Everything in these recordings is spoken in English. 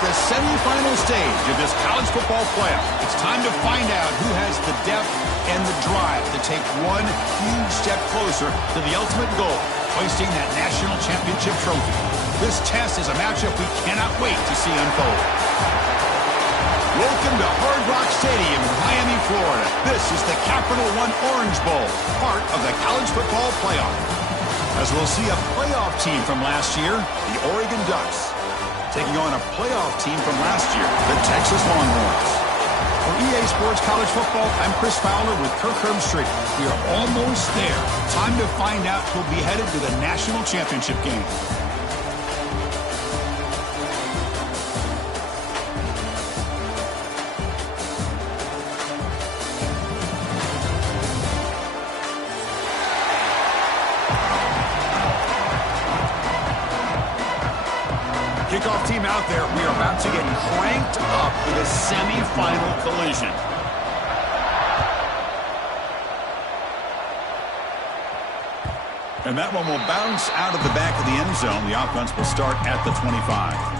the semifinal stage of this college football playoff. It's time to find out who has the depth and the drive to take one huge step closer to the ultimate goal, hoisting that national championship trophy. This test is a matchup we cannot wait to see unfold. Welcome to Hard Rock Stadium in Miami, Florida. This is the Capital One Orange Bowl, part of the college football playoff. As we'll see a playoff team from last year, the Oregon Ducks, taking on a playoff team from last year, the Texas Longhorns. For EA Sports College Football, I'm Chris Fowler with Kirk Herbstreit. We are almost there. Time to find out who'll be headed to the national championship game. Kickoff team out there. We are about to get cranked up with a semifinal collision. And that one will bounce out of the back of the end zone. The offense will start at the 25.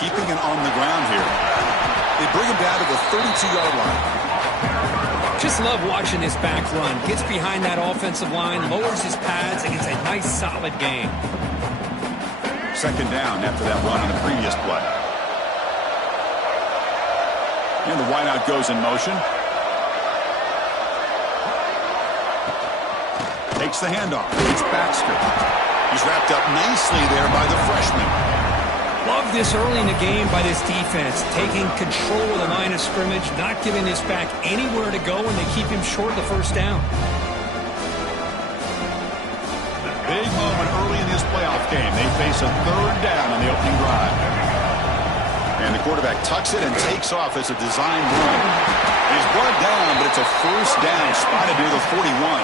Keeping it on the ground here. They bring him down to the 32-yard line. Just love watching this back run. Gets behind that offensive line, lowers his pads, and gets a nice, solid gain. Second down after that run on the previous play. And the wideout goes in motion. Takes the handoff. It's Baxter. He's wrapped up nicely there by the freshman. Love this early in the game by this defense, taking control of the line of scrimmage, not giving this back anywhere to go, and they keep him short of the first down. A big moment early in this playoff game. They face a third down on the opening drive. And the quarterback tucks it and takes off as a designed run. He's brought down, but it's a first down, spotted near the 41.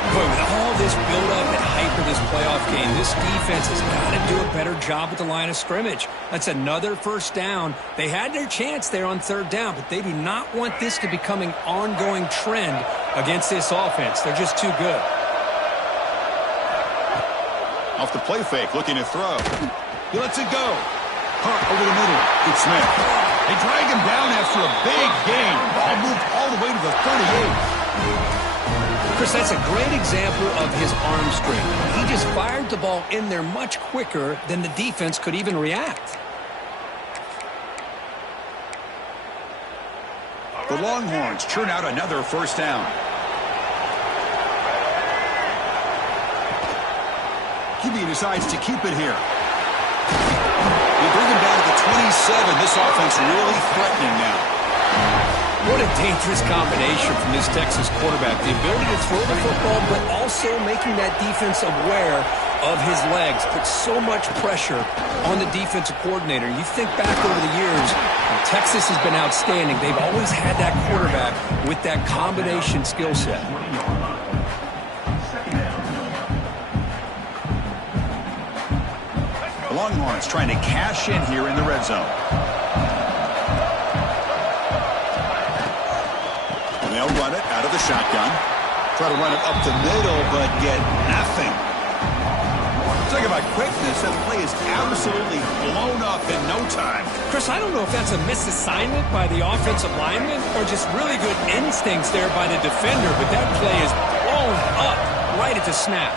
Boy, with all this build-up and hype of this playoff game, this defense has got to do a better job with the line of scrimmage. That's another first down. They had their chance there on third down, but they do not want this to become an ongoing trend against this offense. They're just too good. Off the play fake, looking to throw. He lets it go. Caught over the middle. It's Smith. They drag him down after a big gain. Ball moved all the way to the 38. Chris, that's a great example of his arm strength. He just fired the ball in there much quicker than the defense could even react. The Longhorns churn out another first down. QB decides to keep it here. They bring him down to the 27. This offense really threatening now. What a dangerous combination from this Texas quarterback. The ability to throw the football, but also making that defense aware of his legs. Puts so much pressure on the defensive coordinator. You think back over the years, Texas has been outstanding. They've always had that quarterback with that combination skill set. The Longhorns trying to cash in here in the red zone. They'll run it out of the shotgun. Try to run it up the middle, but get nothing. Talk about quickness. That play is absolutely blown up in no time. Chris, I don't know if that's a misassignment by the offensive lineman or just really good instincts there by the defender, but that play is blown up right at the snap.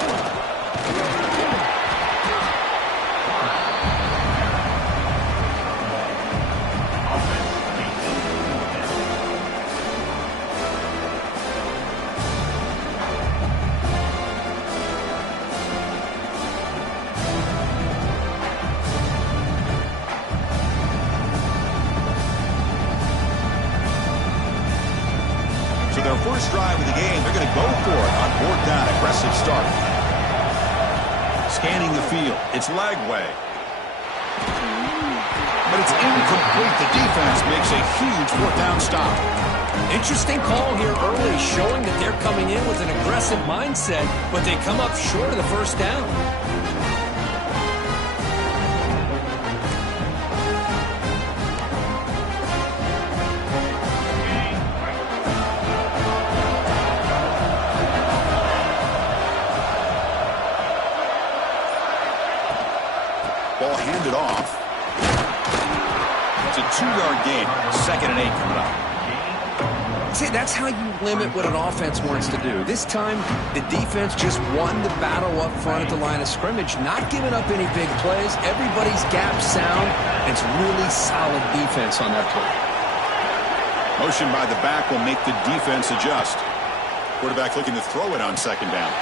Their first drive of the game, they're going to go for it on fourth down. Aggressive start. Scanning the field. It's Lagway. but it's incomplete. The defense makes a huge fourth down stop. Interesting call here early, showing that they're coming in with an aggressive mindset, but they come up short of the first down. Ball handed off. It's a 2-yard gain. 2nd and 8 coming up. See, that's how you limit what an offense wants to do. This time, the defense just won the battle up front at the line of scrimmage, not giving up any big plays. Everybody's gap sound. It's really solid defense on that play. Motion by the back will make the defense adjust. Quarterback looking to throw it on 2nd down.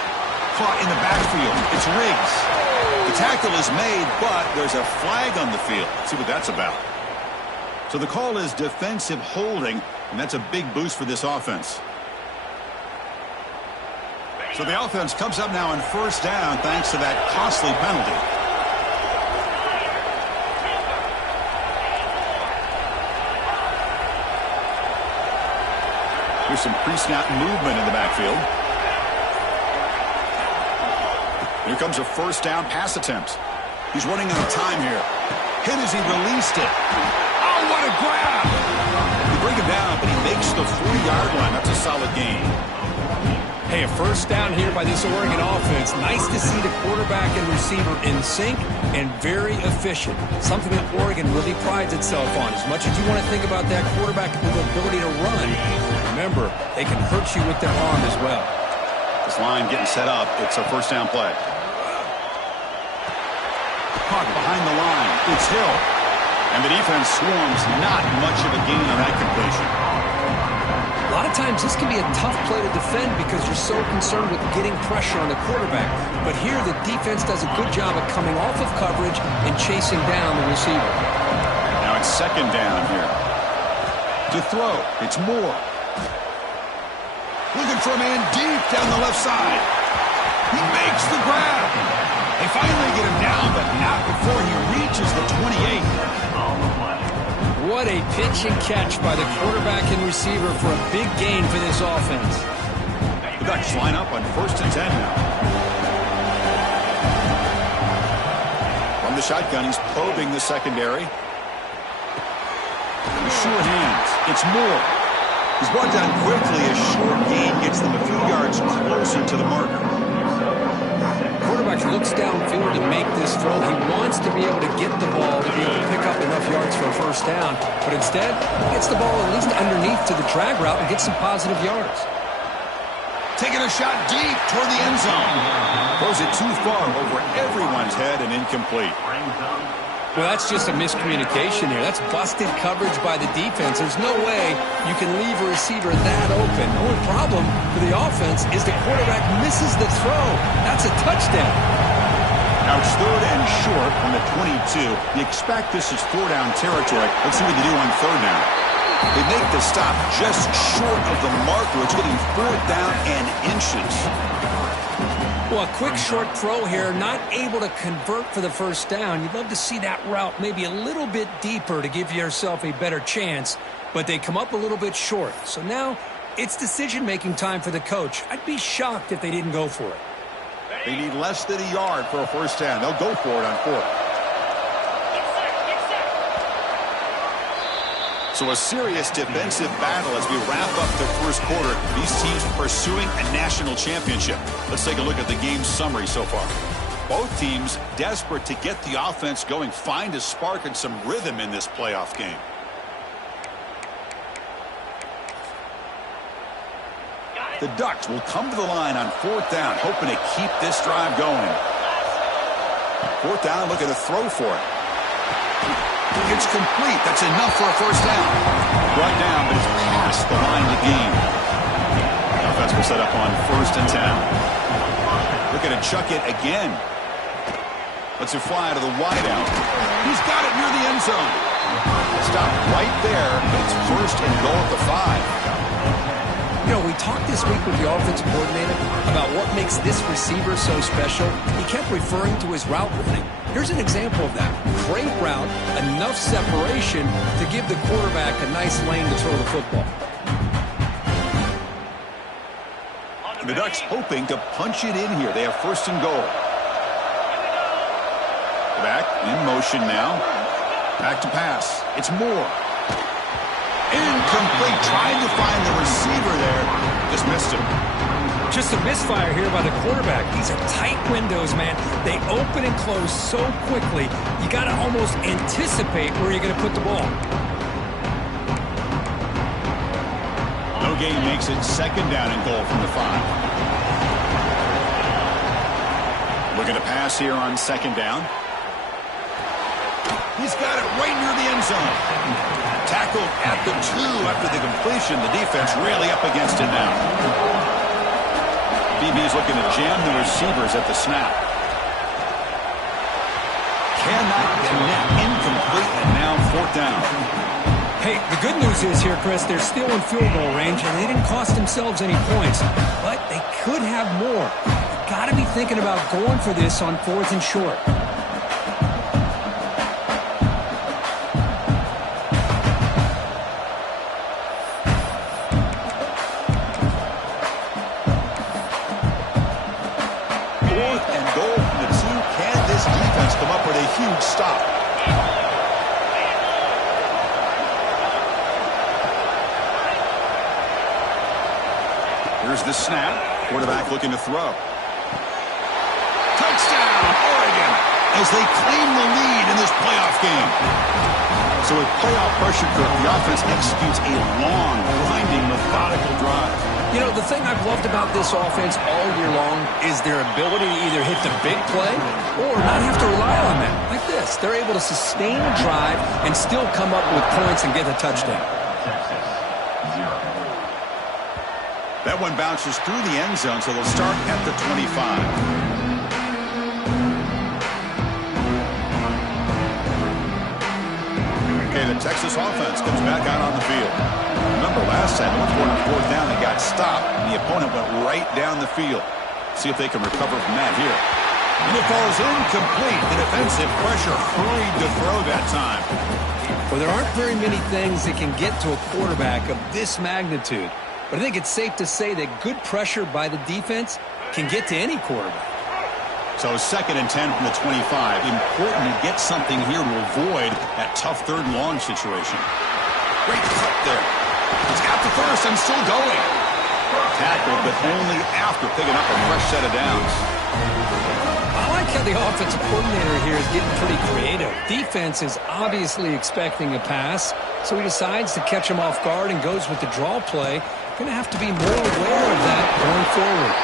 Caught in the backfield. It's Riggs. The tackle is made, but there's a flag on the field. Let's see what that's about. So the call is defensive holding, and that's a big boost for this offense. So the offense comes up now on 1st down thanks to that costly penalty. Here's some pre-snap movement in the backfield. Here comes a 1st down pass attempt. He's running out of time here. Hit as he released it. Oh, what a grab! They bring him down, but he makes the 40-yard line. That's a solid gain. Hey, a 1st down here by this Oregon offense. Nice to see the quarterback and receiver in sync and very efficient. Something that Oregon really prides itself on. As much as you want to think about that quarterback with the ability to run, remember, they can hurt you with their arm as well. This line getting set up. It's a 1st down play. Caught behind the line. It's Hill. And the defense swarms. Not much of a gain on that completion. A lot of times this can be a tough play to defend because you're so concerned with getting pressure on the quarterback. But here the defense does a good job of coming off of coverage and chasing down the receiver. Now it's 2nd down here. To throw. It's Moore. Looking for a man deep down the left side. He makes the grab. They finally get him down, but not before he reaches the 28. What a pitch and catch by the quarterback and receiver for a big gain for this offense. The Ducks line up on 1st and 10 now. From the shotgun, he's probing the secondary. Sure hands. It's Moore. He's brought down quickly. A short gain gets them a few yards closer to the marker. Quarterback looks downfield to make this throw. He wants to be able to get the ball to be able to pick up enough yards for a 1st down. But instead, he gets the ball at least underneath to the drag route and gets some positive yards. Taking a shot deep toward the end zone. Throws it too far over everyone's head and incomplete. Well, that's just a miscommunication here. That's busted coverage by the defense. There's no way you can leave a receiver that open. The only problem for the offense is the quarterback misses the throw. That's a touchdown. Now it's 3rd and short from the 22. You expect this is 4-down territory. Let's see what they do on 3rd down. They make the stop just short of the marker. It's getting 4th down and inches. Well, a quick short throw here, not able to convert for the 1st down. You'd love to see that route maybe a little bit deeper to give yourself a better chance, but they come up a little bit short. So now it's decision-making time for the coach. I'd be shocked if they didn't go for it. They need less than a yard for a 1st down. They'll go for it on 4th. So a serious defensive battle as we wrap up the 1st quarter. These teams pursuing a national championship. Let's take a look at the game summary so far. Both teams desperate to get the offense going, find a spark and some rhythm in this playoff game. The Ducks will come to the line on 4th down, hoping to keep this drive going. 4th down, looking to throw for it. It's complete. That's enough for a 1st down. Brought down, but it's past the line to gain. Offense will set up on 1st and 10. Looking to chuck it again. Lets it fly to the wideout. He's got it near the end zone. Stop right there, but it's 1st and goal at the 5. You know, we talked this week with the offensive coordinator about what makes this receiver so special. He kept referring to his route running. Here's an example of that. Great route, enough separation to give the quarterback a nice lane to throw the football. The Ducks hoping to punch it in here. They have first and goal. Back in motion now. Back to pass. It's Moore. Incomplete. Trying to find the receiver there. Just missed him. Just a misfire here by the quarterback. These are tight windows, man. They open and close so quickly, you got to almost anticipate where you're going to put the ball. No gain makes it second down and goal from the 5. Looking to pass here on second down. He's got it right near the end zone. Tackled at the 2 after the completion. The defense really up against it now. BB's looking to jam the receivers at the snap. Cannot connect. Incomplete, and now fourth down. Hey, the good news is here, Chris, they're still in field goal range, and they didn't cost themselves any points. But they could have more. You've got to be thinking about going for this on fourth and short. Huge stop. Here's the snap. Quarterback looking to throw. Touchdown, Oregon, as they claim the lead in this playoff game. So with playoff pressure, the offense executes a long, grinding, methodical drive. You know, the thing I've loved about this offense all year long is their ability to either hit the big play or not have to rely on that. Like this. They're able to sustain a drive and still come up with points and get a touchdown. That one bounces through the end zone, so they'll start at the 25. Okay, the Texas offense comes back out on the field. Remember last time, once going on fourth down, they got stopped, and the opponent went right down the field. See if they can recover from that here. And it falls incomplete. The defensive pressure hurried to throw that time. Well, there aren't very many things that can get to a quarterback of this magnitude. But I think it's safe to say that good pressure by the defense can get to any quarterback. So second and 10 from the 25. Important to get something here to avoid that tough third and long situation. Great cut there. He's got the first and still going. Tackled, but only after picking up a fresh set of downs. I like how the offensive coordinator here is getting pretty creative. Defense is obviously expecting a pass, so he decides to catch him off guard and goes with the draw play. Going to have to be more aware of that going forward.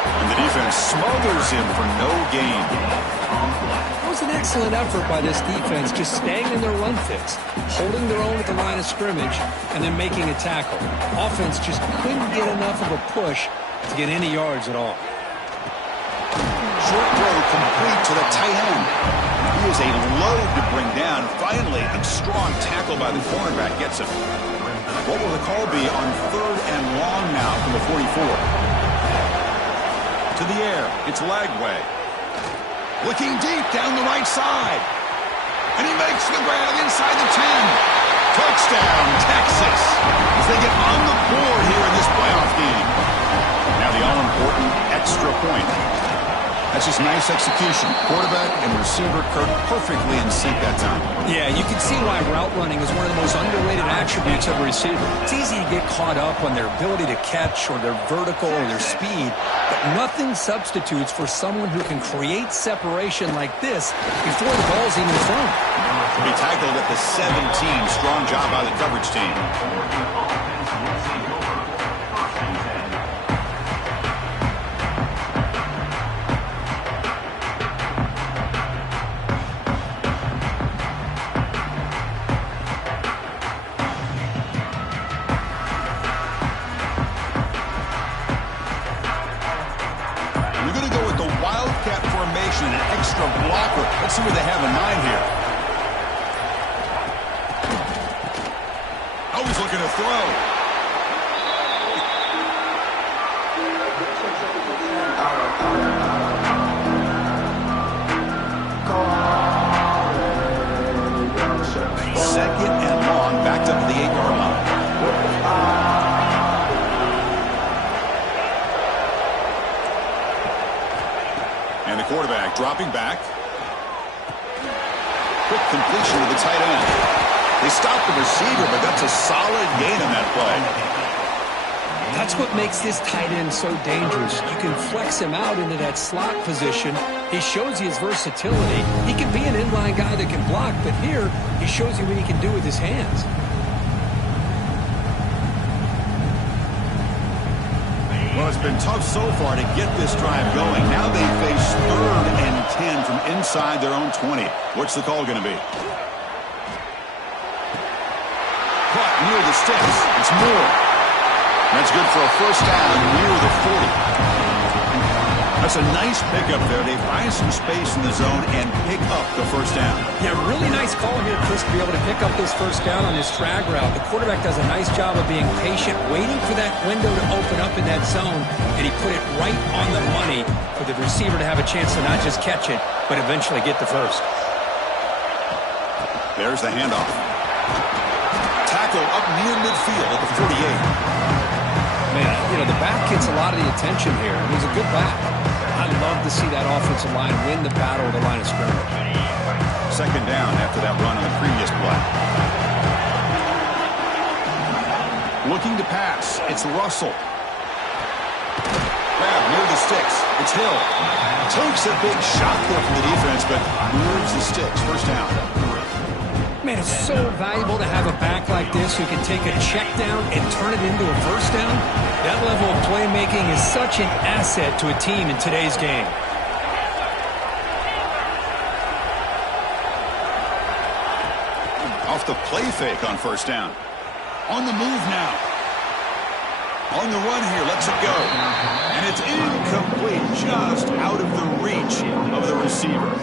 And the defense smothers him for no gain. That was an excellent effort by this defense, just staying in their run fix, holding their own at the line of scrimmage, and then making a tackle. Offense just couldn't get enough of a push to get any yards at all. Short throw complete to the tight end. He is a load to bring down. Finally, a strong tackle by the cornerback gets him. What will the call be on third and long now from the 44? To the air. It's Lagway. Looking deep down the right side. And he makes the grab inside the 10. Touchdown, Texas. As they get on the board here in this playoff game. Now the all-important extra point. That's just nice execution. Quarterback and receiver Kirk perfectly in sync that time. Yeah, you can see why route running is one of the most underrated attributes of a receiver. It's easy to get caught up on their ability to catch or their vertical or their speed, but nothing substitutes for someone who can create separation like this before the ball's even thrown. To be tackled at the 17. Strong job by the coverage team. Blocker. Let's see what they have in mind here. Always looking to throw. second and long, backed up to the 8-yard line. And the quarterback dropping back. Quick completion to the tight end. They stopped the receiver, but that's a solid gain on that play. That's what makes this tight end so dangerous. You can flex him out into that slot position. He shows you his versatility. He can be an inline guy that can block, but here he shows you what he can do with his hands. Well, it's been tough so far to get this drive going. Now they face 3rd and 10 from inside their own 20. What's the call going to be? Caught near the sticks. It's Moore. That's good for a first down near the 40. That's a nice pickup there. They find some space in the zone and pick up the first down. Yeah, really nice call here, Chris, to be able to pick up this first down on this drag route. The quarterback does a nice job of being patient, waiting for that window to open up in that zone, and he put it right on the money for the receiver to have a chance to not just catch it, but eventually get the first. There's the handoff. Tackle up near midfield at the 48. Man, you know, the back gets a lot of the attention here, and he's a good back. I love to see that offensive line win the battle at the line of scrimmage. Second down after that run on the previous play. Looking to pass. It's Russell. Grab near the sticks. It's Hill. Takes a big shot there from the defense, but moves the sticks. First down. Man, it's so valuable to have a back like this who can take a check down and turn it into a first down. That level of playmaking is such an asset to a team in today's game. Off the play fake on first down. On the move now. On the run here, lets it go. And it's incomplete, just out of the reach of the receiver.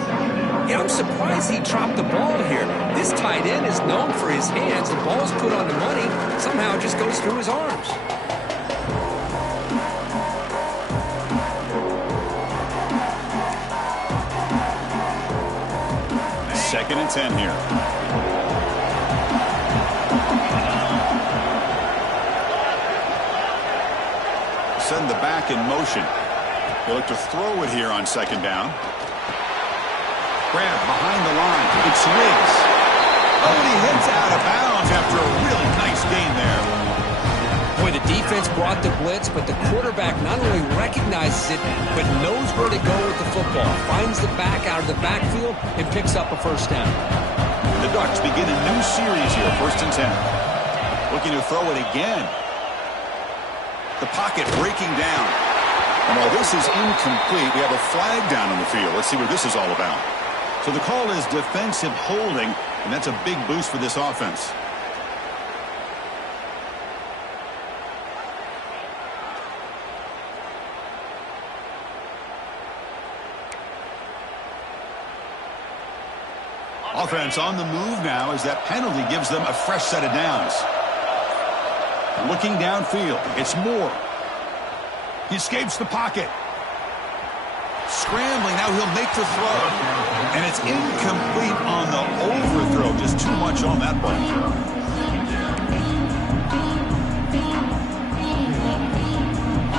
Yeah, I'm surprised he dropped the ball here. This tight end is known for his hands. The ball's put on the money. Somehow it just goes through his arms. Second and 10 here. Send the back in motion. They look to throw it here on second down. Grab behind the line. It's Riggs. Oh, and he hits out of bounds after a really nice gain there. Boy, the defense brought the blitz, but the quarterback not only recognizes it, but knows where to go with the football. Finds the back out of the backfield and picks up a first down. And the Ducks begin a new series here, 1st and 10. Looking to throw it again. The pocket breaking down. And while this is incomplete, we have a flag down on the field. Let's see what this is all about. So the call is defensive holding, and that's a big boost for this offense. Offense on the move now as that penalty gives them a fresh set of downs. Looking downfield, it's Moore. He escapes the pocket. Scrambling, now he'll make the throw. And it's incomplete on the overthrow. Just too much on that play.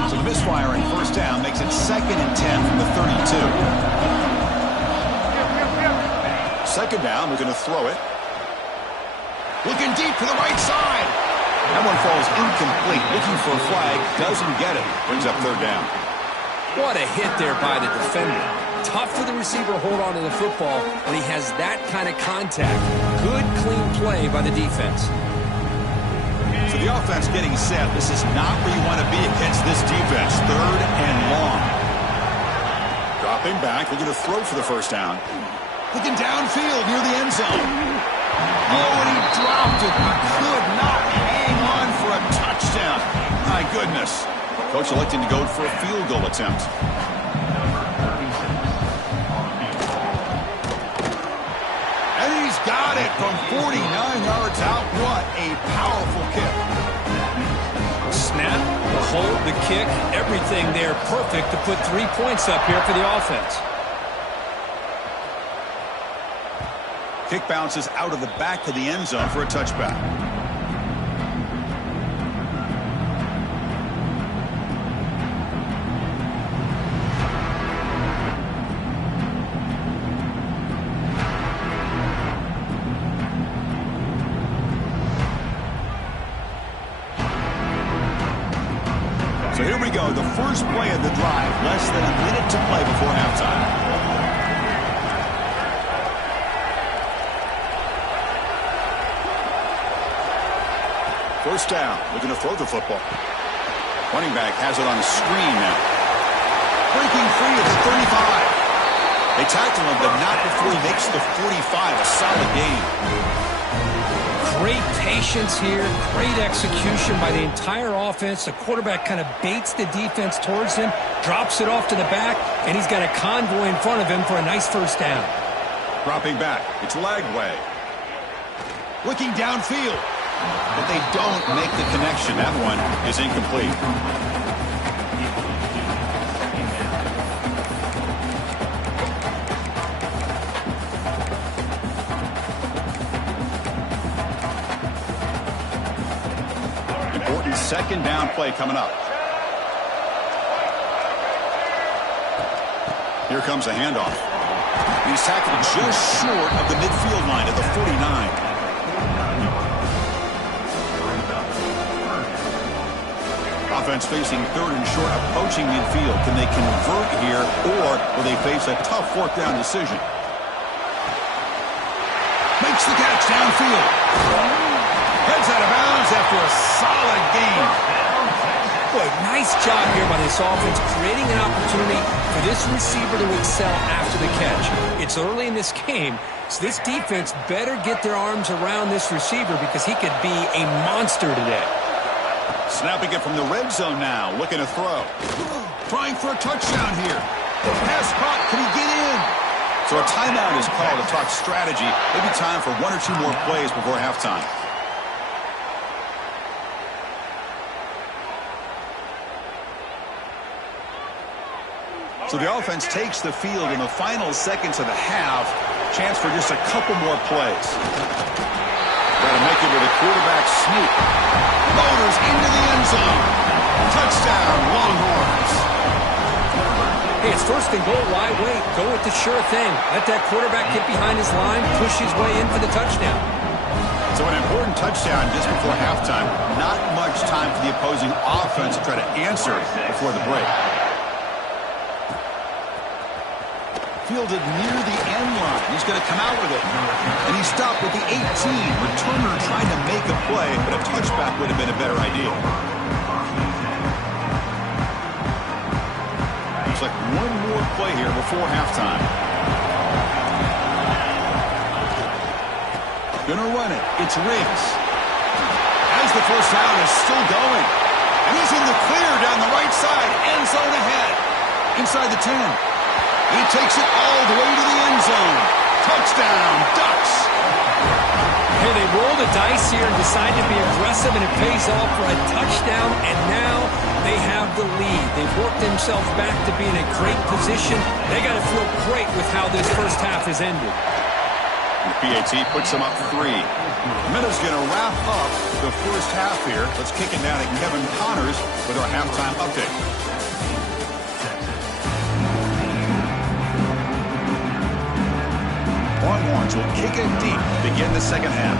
So the misfire in first down makes it 2nd and 10 from the 32. Second down, we're going to throw it. Looking deep to the right side. That one falls incomplete. Looking for a flag, doesn't get it. Brings up third down. What a hit there by the defender. Tough for the receiver to hold on to the football when he has that kind of contact. Good, clean play by the defense. So the offense getting set. This is not where you want to be against this defense. 3rd and long. Dropping back, looking to throw for the first down. Looking downfield near the end zone. Oh, and he dropped it. He could not hang on for a touchdown. My goodness. Coach electing to go for a field goal attempt. And he's got it from 49 yards out. What a powerful kick. Snap, the hold, the kick, everything there perfect to put 3 points up here for the offense. Kick bounces out of the back of the end zone for a touchback. So here we go, the first play of the drive, less than a minute to play before halftime. First down, looking to throw the football. Running back has it on the screen now. Breaking free at the 35. They tackle him, but not before he makes the 45. A solid gain. Great patience here, great execution by the entire offense. The quarterback kind of baits the defense towards him, drops it off to the back, and he's got a convoy in front of him for a nice first down. Dropping back, it's Lagway. Looking downfield. But they don't make the connection. That one is incomplete. Important second down play coming up. Here comes a handoff. He's tackled just short of the midfield line at the 49. Offense facing third and short, approaching midfield. Can they convert here, or will they face a tough fourth down decision? Makes the catch downfield. Heads out of bounds after a solid gain. Boy, nice job here by this offense, creating an opportunity for this receiver to excel after the catch. It's early in this game, so this defense better get their arms around this receiver because he could be a monster today. Snapping it from the red zone now, looking to throw. Trying for a touchdown here. Pass caught, can he get in? So a timeout is called to talk strategy. Maybe time for one or two more plays before halftime. So the offense takes the field in the final seconds of the half. Chance for just a couple more plays. Got to make it with a quarterback sneak. Motors into the end zone. Touchdown, Longhorns. Hey, it's first and goal. Why wait? Go with the sure thing. Let that quarterback get behind his line, push his way in for the touchdown. So an important touchdown just before halftime. Not much time for the opposing offense to try to answer before the break. Fielded near the end line. He's going to come out with it. And he stopped with the 18. Returner trying to make a play, but a touchback would have been a better idea. Looks like one more play here before halftime. Gonna run it. It's Riggs. As the first down is still going. And he's in the clear down the right side. End zone ahead. Inside the 10. He takes it all the way to the end zone. Touchdown, Ducks. Hey, they rolled the dice here and decided to be aggressive, and it pays off for a touchdown, and now they have the lead. They've worked themselves back to be in a great position. They got to feel great with how this first half has ended. The PAT puts them up 3. The minute's going to wrap up the first half here. Let's kick it down at Kevin Connors with our halftime update. Longhorns will kick it deep to begin the second half.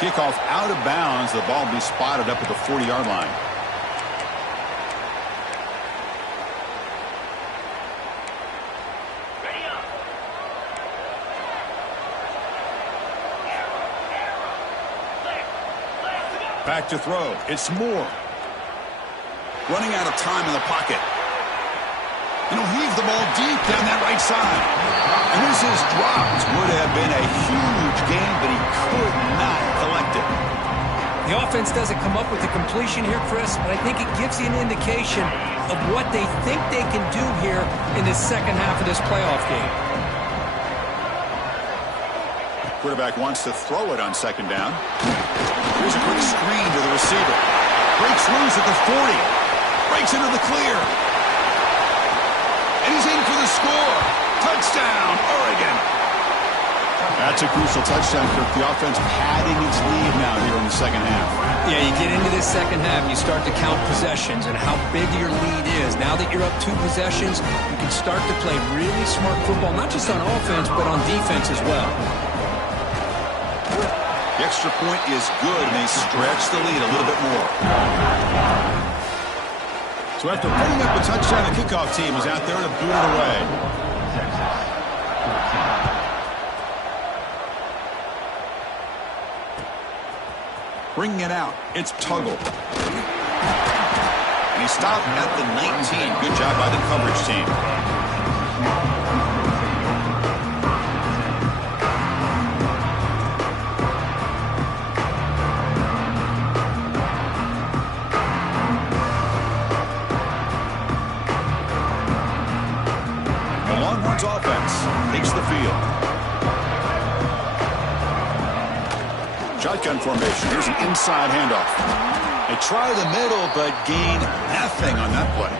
Kickoff out of bounds. The ball will be spotted up at the 40-yard line. Back to throw. It's Moore. Running out of time in the pocket. And he'll heave the ball deep down that right side. And this is dropped. Would have been a huge gain, but he could not collect it. The offense doesn't come up with the completion here, Chris, but I think it gives you an indication of what they think they can do here in the second half of this playoff game. Quarterback wants to throw it on second down. Here's a quick screen to the receiver. Breaks loose at the 40. Breaks into the clear. score. Touchdown, Oregon. That's a crucial touchdown, Kirk. The offense padding its lead now here in the second half. Yeah, you get into this second half, you start to count possessions and how big your lead is. Now that you're up 2 possessions, you can start to play really smart football, not just on offense, but on defense as well. The extra point is good, and they stretch the lead a little bit more. So after putting up a touchdown, the kickoff team is out there to boot it away. Bringing it out, it's Tuggle. And he stopped at the 19. Good job by the coverage team. The Longhorns offense takes the field. Shotgun formation. Here's an inside handoff. They try the middle, but gain nothing on that play.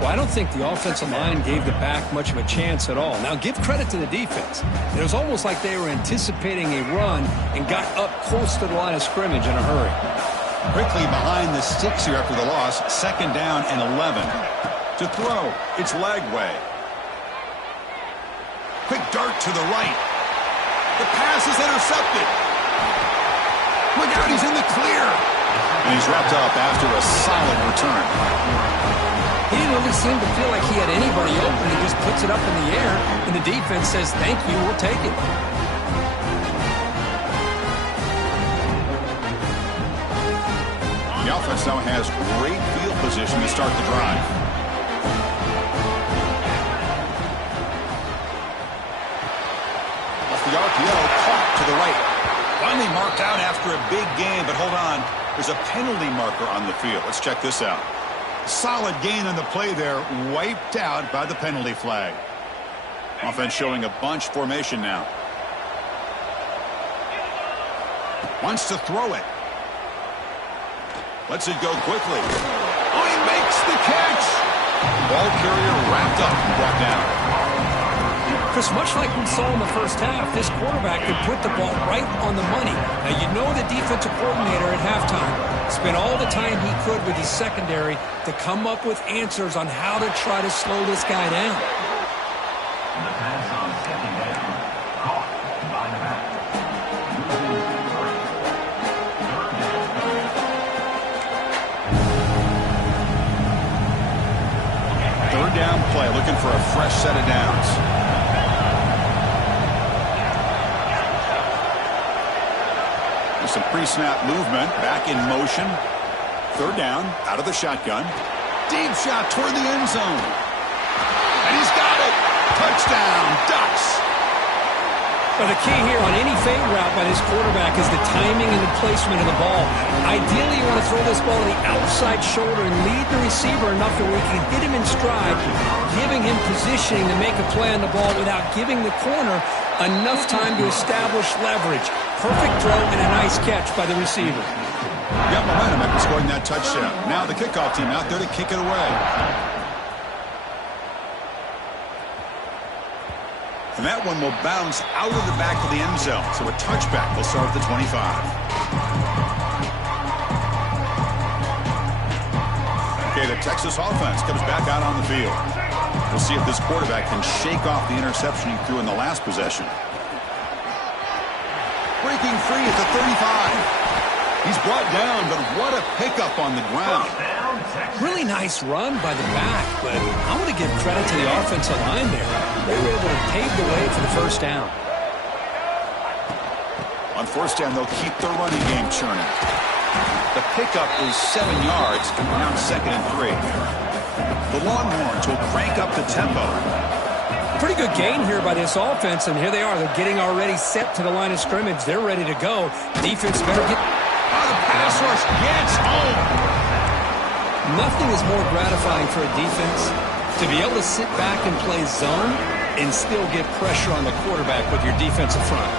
Well, I don't think the offensive line gave the back much of a chance at all. Now, give credit to the defense. It was almost like they were anticipating a run and got up close to the line of scrimmage in a hurry. Quickly behind the sticks here after the loss. 2nd down and 11. To throw, it's Lagway. Quick dart to the right. The pass is intercepted. Look out, he's in the clear. And he's wrapped up after a solid return. He didn't really seem to feel like he had anybody open. He just puts it up in the air, and the defense says, thank you, we'll take it. The offense now has great field position to start the drive. Off the RPO, caught to the right. Finally marked out after a big gain, but hold on. There's a penalty marker on the field. Let's check this out. Solid gain on the play there, wiped out by the penalty flag. Offense showing a bunch formation now. Wants to throw it. Lets it go quickly. Oh, he makes the catch. Ball carrier wrapped up and brought down. Chris, much like we saw in the first half, this quarterback could put the ball right on the money. Now, you know the defensive coordinator at halftime spent all the time he could with his secondary to come up with answers on how to try to slow this guy down. The pass on 2nd down, caught by the back. Third down play, looking for a fresh set of downs. Some pre-snap movement, back in motion. 3rd down, out of the shotgun. Deep shot toward the end zone. And he's got it. Touchdown, Ducks. But the key here on any fade route by this quarterback is the timing and the placement of the ball. Ideally, you want to throw this ball to the outside shoulder and lead the receiver enough that we can hit him in stride, giving him positioning to make a play on the ball without giving the corner enough time to establish leverage. Perfect throw and a nice catch by the receiver. Got momentum after scoring that touchdown. Now the kickoff team out there to kick it away. And that one will bounce out of the back of the end zone. So a touchback will start at the 25. Okay, the Texas offense comes back out on the field. We'll see if this quarterback can shake off the interception he threw in the last possession. Breaking free at the 35. He's brought down, but what a pickup on the ground. Really nice run by the back, but I want to give credit to the offensive line there. They were able to pave the way for the first down. On 1st down, they'll keep their running game churning. The pickup is 7 yards, now 2nd and 3. The Longhorns will crank up the tempo. Pretty good gain here by this offense, and here they are. They're getting already set to the line of scrimmage. They're ready to go. Defense better get... The pass rush gets home. Nothing is more gratifying for a defense to be able to sit back and play zone and still get pressure on the quarterback with your defensive front.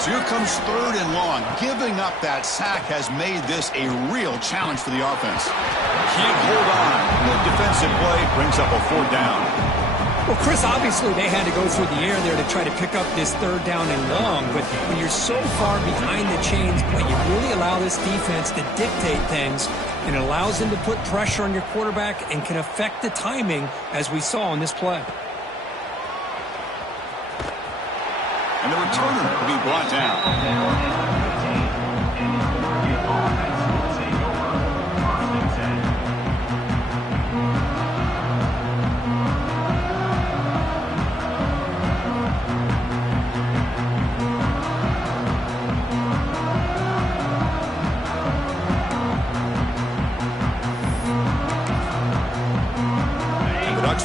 So here comes 3rd and long. Giving up that sack has made this a real challenge for the offense. Can't hold on. The defensive play brings up a 4th down. Well, Chris, obviously they had to go through the air there to try to pick up this third down and long, but when you're so far behind the chains, boy, you really allow this defense to dictate things, and it allows them to put pressure on your quarterback and can affect the timing, as we saw in this play. And the returner will be brought down.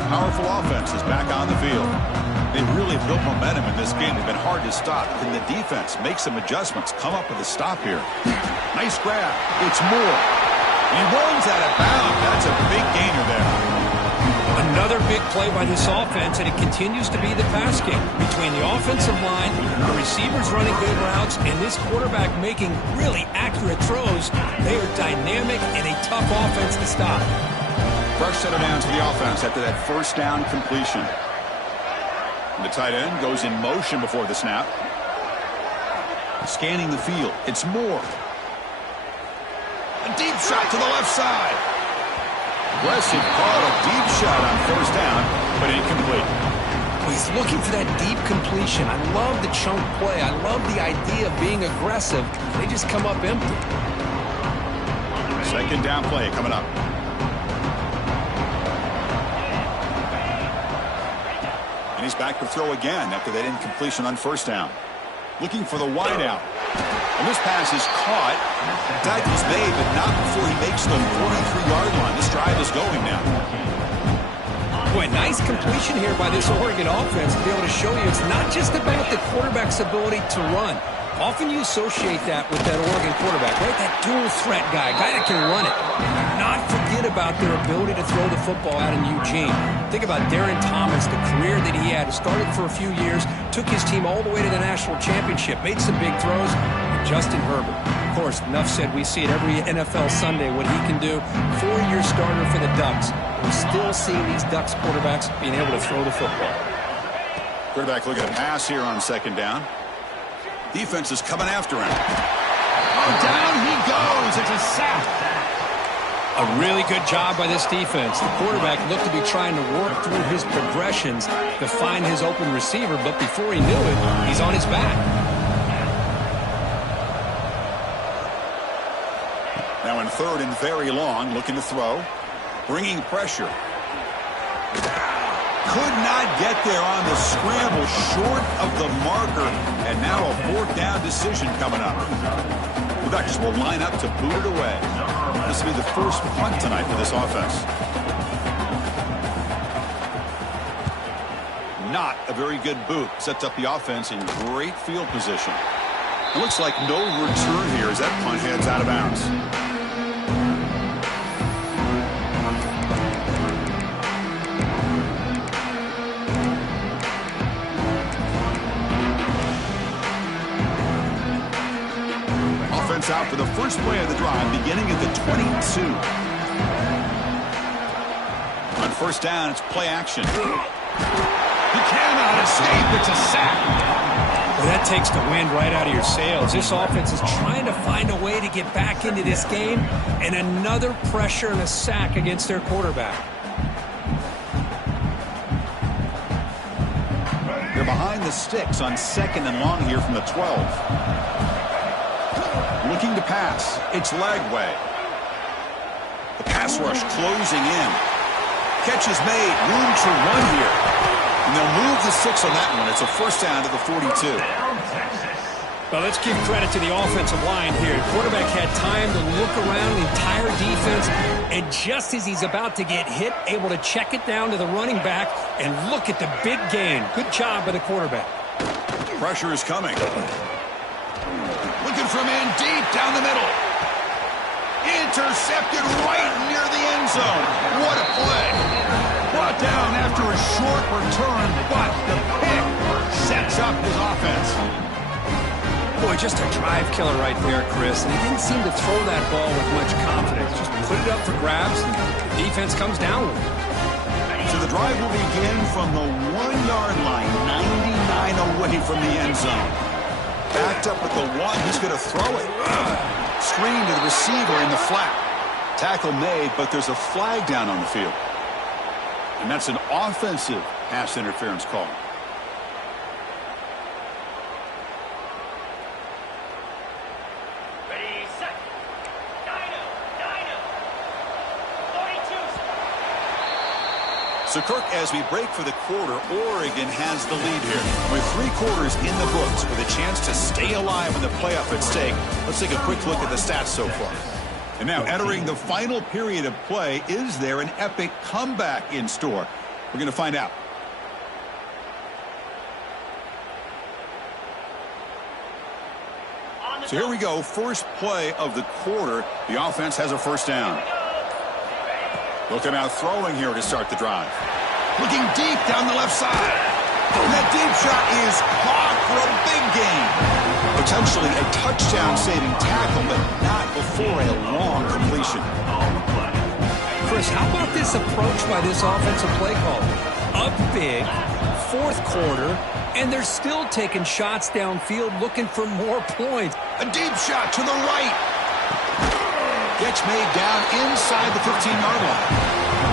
Powerful offense is back on the field. They really built momentum in this game. They've been hard to stop. Can the defense make some adjustments, come up with a stop here? Nice grab. It's Moore. He runs out of bounds. That's a big gainer there. Another big play by this offense, and it continues to be the pass game. Between the offensive line, the receivers running good routes, and this quarterback making really accurate throws, they are dynamic and a tough offense to stop. Fresh set of downs for the offense after that first down completion. And the tight end goes in motion before the snap. Scanning the field. It's Moore. A deep shot to the left side. Aggressive call, a deep shot on first down, but incomplete. He's looking for that deep completion. I love the chunk play. I love the idea of being aggressive. They just come up empty. Second down play coming up. And he's back to throw again after that incompletion on first down. Looking for the wideout. And this pass is caught. Tackle's made, but not before he makes the 43-yard line. This drive is going now. Boy, nice completion here by this Oregon offense to be able to show you it's not just about the quarterback's ability to run. Often you associate that with that Oregon quarterback, right? That dual threat guy that can run it. Not forget about their ability to throw the football out in Eugene. Think about Darren Thomas, the career that he had. Started for a few years, took his team all the way to the national championship, made some big throws. And Justin Herbert, of course, enough said, we see it every NFL Sunday what he can do. 4-year starter for the Ducks. We're still seeing these Ducks quarterbacks being able to throw the football. Quarterback looking at a pass here on second down. Defense is coming after him. Oh, down he goes. It's a sack. A really good job by this defense. The quarterback looked to be trying to work through his progressions to find his open receiver, but before he knew it, he's on his back. Now in third and very long, looking to throw. Bringing pressure. Could not get there on the scramble, short of the marker, and now a fourth down decision coming up. The Ducks will line up to boot it away. This will be the first punt tonight for this offense. Not a very good boot. Sets up the offense in great field position. It looks like no return here as that punt heads out of bounds. Out for the first play of the drive, beginning at the 22. On first down, it's play action. He cannot escape. It's a sack. Well, that takes the wind right out of your sails. This offense is trying to find a way to get back into this game, and another pressure and a sack against their quarterback. They're behind the sticks on second and long here from the 12. Looking to pass. It's Lagway. The pass rush closing in. Catch is made. Room to run here. And they'll move the 6 on that one. It's a first down to the 42. Well, let's give credit to the offensive line here. The quarterback had time to look around the entire defense, and just as he's about to get hit, able to check it down to the running back, and look at the big gain. Good job by the quarterback. Pressure is coming. Looking from in deep down the middle. Intercepted right near the end zone. What a play. Brought down after a short return, but the pick sets up his offense. Boy, just a drive killer right there, Chris. And he didn't seem to throw that ball with much confidence. Just put it up for grabs, and the defense comes down with it. To the the drive will begin from the 1-yard line, 99 away from the end zone. Backed up at the 1, he's going to throw it. Screen to the receiver in the flat. Tackle made, but there's a flag down on the field. And that's an offensive pass interference call. So, Kirk, as we break for the quarter, Oregon has the lead here. With 3 quarters in the books, with a chance to stay alive in the playoff at stake, let's take a quick look at the stats so far. And now, entering the final period of play, is there an epic comeback in store? We're going to find out. So here we go, first play of the quarter. The offense has a first down. Looking out throwing here to start the drive. Looking deep down the left side. And that deep shot is caught for a big gain. Potentially a touchdown-saving tackle, but not before a long completion. Chris, how about this approach by this offensive play caller? Up big, fourth quarter, and they're still taking shots downfield looking for more points. A deep shot to the right. Gets made down inside the 15-yard line.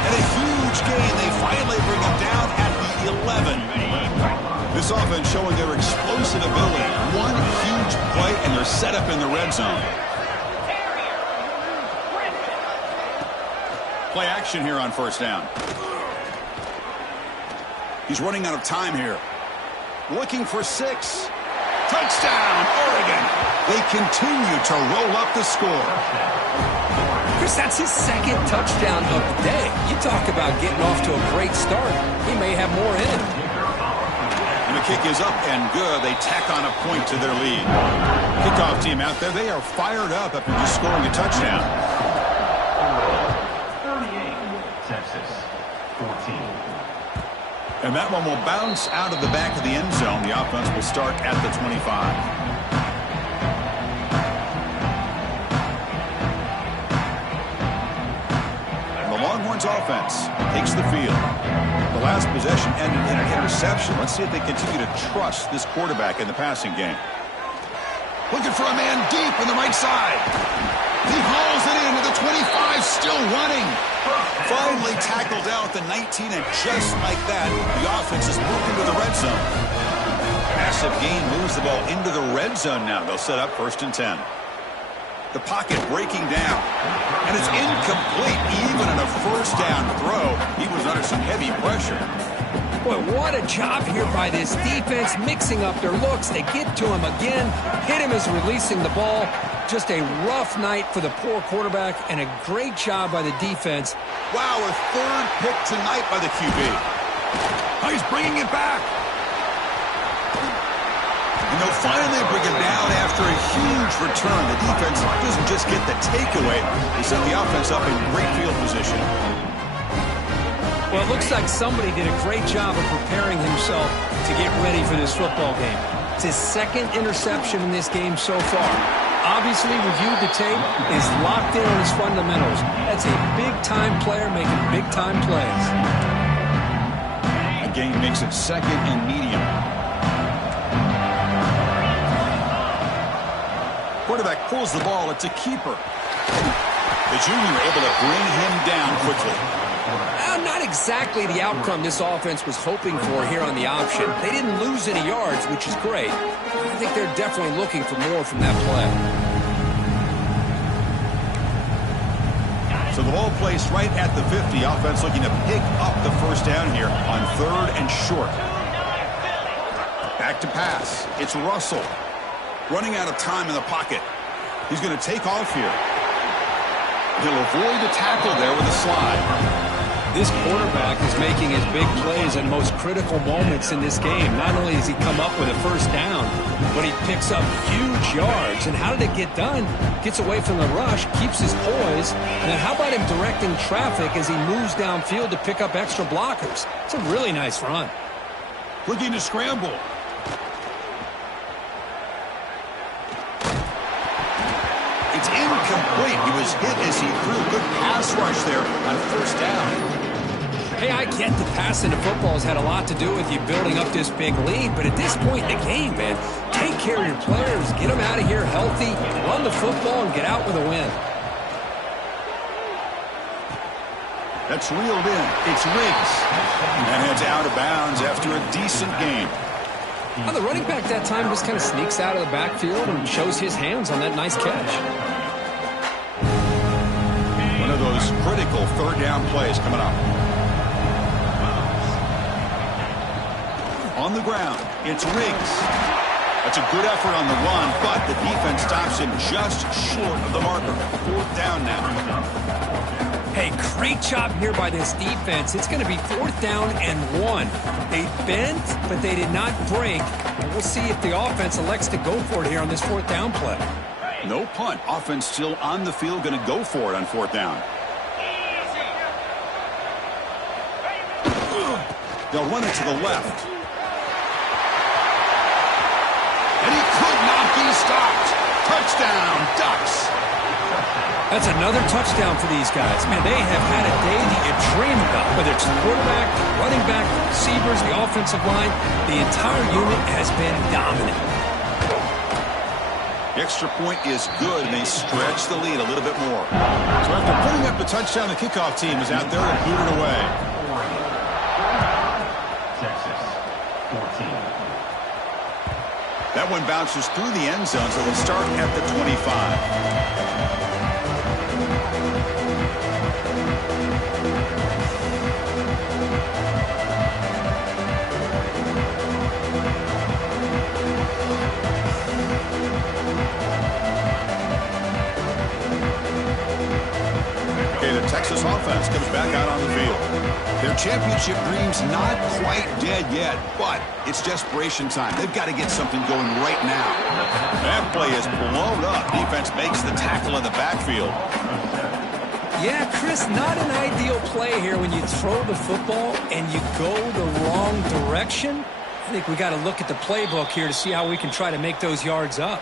And a huge gain. They finally bring him down at the 11. This offense showing their explosive ability. One huge play, and they're set up in the red zone. Play action here on first down. He's running out of time here. Looking for 6. Touchdown, Oregon. They continue to roll up the score. Chris, that's his second touchdown of the day. You talk about getting off to a great start. He may have more in it. And the kick is up and good. They tack on a point to their lead. Kickoff team out there. They are fired up after just scoring a touchdown. 38, Texas, 14. And that one will bounce out of the back of the end zone. The offense will start at the 25. Longhorns offense takes the field. The last possession ended in an interception. Let's see if they continue to trust this quarterback in the passing game. Looking for a man deep on the right side. He hauls it into the 25, still running. Finally tackled out the 19, and just like that, the offense is moved into the red zone. Massive gain moves the ball into the red zone now. They'll set up 1st and 10. The pocket breaking down. And it's incomplete. Even in a first down throw, he was under some heavy pressure. Boy, what a job here by this defense, mixing up their looks. They get to him again, hit him as releasing the ball. Just a rough night for the poor quarterback, and a great job by the defense. Wow, a 3rd pick tonight by the QB. Oh, he's bringing it back. And they'll finally bring him down after a huge return. The defense doesn't just get the takeaway. They set the offense up in great field position. Well, it looks like somebody did a great job of preparing himself to get ready for this football game. It's his 2nd interception in this game so far. Obviously reviewed the tape, is locked in on his fundamentals. That's a big-time player making big-time plays. The game makes it 2nd and medium. Quarterback pulls the ball. It's a keeper. The junior able to bring him down quickly. Not exactly the outcome this offense was hoping for here on the option. They didn't lose any yards, which is great. I think they're definitely looking for more from that play. So the ball placed right at the 50. Offense looking to pick up the first down here on 3rd and short. Back to pass. It's Russell. Running out of time in the pocket. He's going to take off here. He'll avoid the tackle there with a slide. This quarterback is making his big plays at most critical moments in this game. Not only does he come up with a first down, but he picks up huge yards. And how did it get done? Gets away from the rush, keeps his poise. And then how about him directing traffic as he moves downfield to pick up extra blockers? It's a really nice run. Looking to scramble. It's incomplete. He was hit as he threw. Good pass rush there on first down. Hey, I get the passing the football has had a lot to do with you building up this big lead, but at this point in the game, man, take care of your players, get them out of here healthy, run the football, and get out with a win. That's reeled in. It's Riggs. And heads out of bounds after a decent game. Well, the running back that time just kind of sneaks out of the backfield and shows his hands on that nice catch. One of those critical third down plays coming up. On the ground, it's Riggs. That's a good effort on the run, but the defense stops him just short of the marker. Fourth down now. Hey, great job here by this defense. It's going to be 4th down and 1. They bent, but they did not break. And we'll see if the offense elects to go for it here on this 4th down play. No punt. Offense still on the field, going to go for it on 4th down. They'll run it to the left. And he could not be stopped. Touchdown, Ducks. That's another touchdown for these guys. Man, they have had a day that you dream about, whether it's the quarterback, running back, receivers, the offensive line. The entire unit has been dominant. The extra point is good, and they stretch the lead a little bit more. So after putting up the touchdown, the kickoff team is out there and booted away. Texas, 14. That one bounces through the end zone, so we'll start at the 25. The Texas offense comes back out on the field. Their championship dream's not quite dead yet, but it's desperation time. They've got to get something going right now. That play is blown up. Defense makes the tackle in the backfield. Yeah, Chris, not an ideal play here when you throw the football and you go the wrong direction. I think we got to look at the playbook here to see how we can try to make those yards up.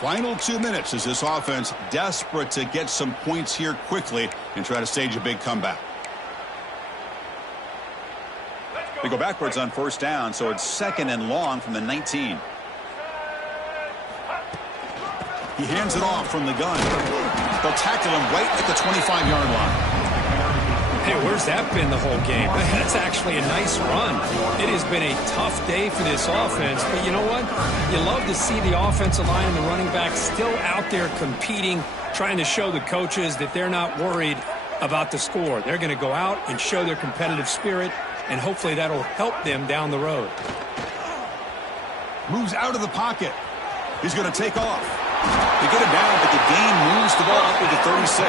Final 2 minutes as this offense desperate to get some points here quickly and try to stage a big comeback. They go backwards on 1st down, so it's 2nd and long from the 19. He hands it off from the gun. They'll tackle him right at the 25-yard line. Hey, where's that been the whole game? That's actually a nice run. It has been a tough day for this offense, but you know what? You love to see the offensive line and the running back still out there competing, trying to show the coaches that they're not worried about the score. They're going to go out and show their competitive spirit, and hopefully that'll help them down the road. Moves out of the pocket. He's going to take off. They get him down, but the gain moves the ball up to the 36.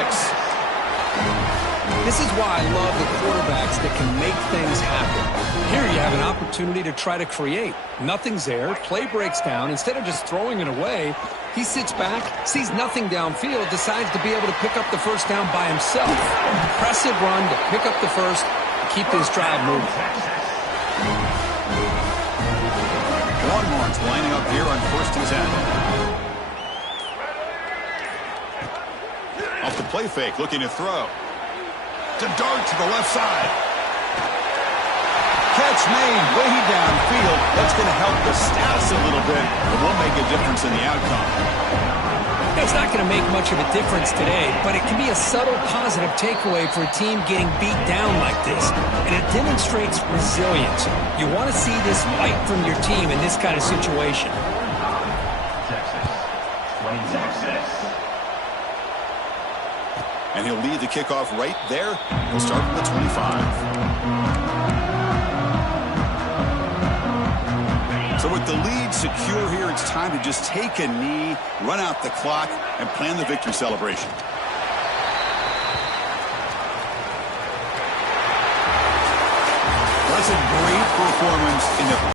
This is why I love the quarterbacks that can make things happen. Here you have an opportunity to try to create. Nothing's there. Play breaks down. Instead of just throwing it away, he sits back, sees nothing downfield, decides to be able to pick up the 1st down by himself. Impressive run to pick up the first, keep this drive moving. Longhorns lining up here on 1st and 10. Off the play fake, looking to throw. To dart to the left side. Catch made way downfield. That's going to help the stats a little bit, but won't make a difference in the outcome. It's not going to make much of a difference today, but it can be a subtle positive takeaway for a team getting beat down like this, and it demonstrates resilience. You want to see this fight from your team in this kind of situation. Texas, 26. And he'll lead the kickoff right there. He'll start from the 25. So with the lead secure here, it's time to just take a knee, run out the clock, and plan the victory celebration. That's a great performance in the